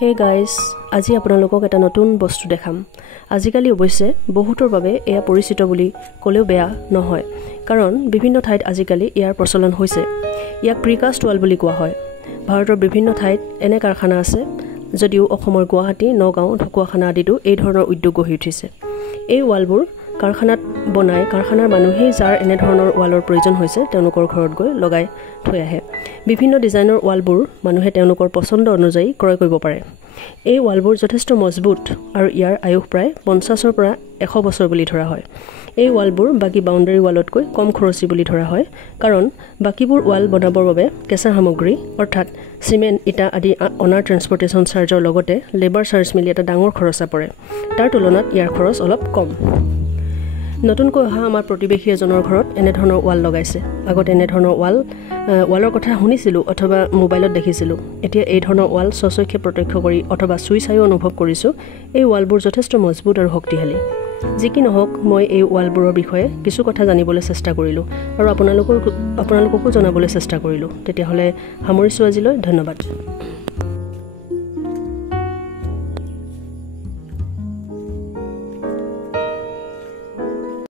Hey guys, আজি আপোনালোকক এটা নতুন বস্তু দেখাম। আজিকালি অৱশ্যে বহুতৰ বাবে এয়া পৰিচিত বুলি ক'লেও বেয়া নহয়, কাৰণ বিভিন্ন ঠাইত আজিকালি ইয়াৰ প্ৰচলন হৈছে। ইয়াক প্ৰিকাষ্ট ৱাল বুলি কোৱা হয়। ভাৰতৰ বিভিন্ন ঠাইত এনে কাৰখানা আছে, যদিও অসমৰ গুৱাহাটী, নগাঁও, ঢকুৱাখানা আদিতো এই ধৰণৰ উদ্যোগ গঢ়ি উঠিছে। এই ৱালবোৰ কাৰখানাত বনাই কাৰখানাৰ মানুহেই যাৰ এনেধৰণৰ ৱালৰ প্ৰয়োজন হৈছে তেওঁলোকৰ ঘৰত গৈ লগাই থৈ আহে। বিভিন্ন ডিজাইনৰ ৱালবোৰ মানুহে তেওঁলোকৰ পচন্দ অনুযায়ী ক্ৰয় কৰিব পাৰে। এই ৱালবোৰ যথেষ্ট মজবুত আৰু ইয়াৰ আয়ুস প্ৰায় 50ৰ পৰা 100 বছৰ বুলি ধৰা হয়। এই ৱালবোৰ বাকী বাউণ্ডাৰী ৱালতকৈ কম খৰচী বুলি ধৰা হয়, কাৰণ বাকীবোৰ ৱাল বনাবৰ বাবে কেঁচা সামগ্ৰী অৰ্থাৎ চিমেণ্ট, ইটা আদি অনাৰ ট্ৰেন্সপৰ্টেশ্যন চাৰ্জৰ লগতে লেবাৰ চাৰ্জ মিলি এটা ডাঙৰ খৰচা পৰে। তাৰ তুলনাত ইয়াৰ খৰচ অলপ কম। নতুনকৈ অহা আমাৰ প্ৰতিবেশী এজনৰ ঘৰত এনেধৰণৰ ৱাল লগাইছে। আগত এনেধৰণৰ ৱালৰ কথা শুনিছিলোঁ অথবা মোবাইলত দেখিছিলোঁ। এতিয়া এই ধৰণৰ ৱাল স্বচক্ষে প্ৰত্যক্ষ কৰি অথবা চুই চাইও অনুভৱ কৰিছোঁ এই ৱালবোৰ যথেষ্ট মজবুত আৰু শক্তিশালী। যি কি নহওক, মই এই ৱালবোৰৰ বিষয়ে কিছু কথা জানিবলৈ চেষ্টা কৰিলোঁ আৰু আপোনালোককো জনাবলৈ চেষ্টা কৰিলোঁ। তেতিয়াহ'লে সামৰিছোঁ আজিলৈ। ধন্যবাদ।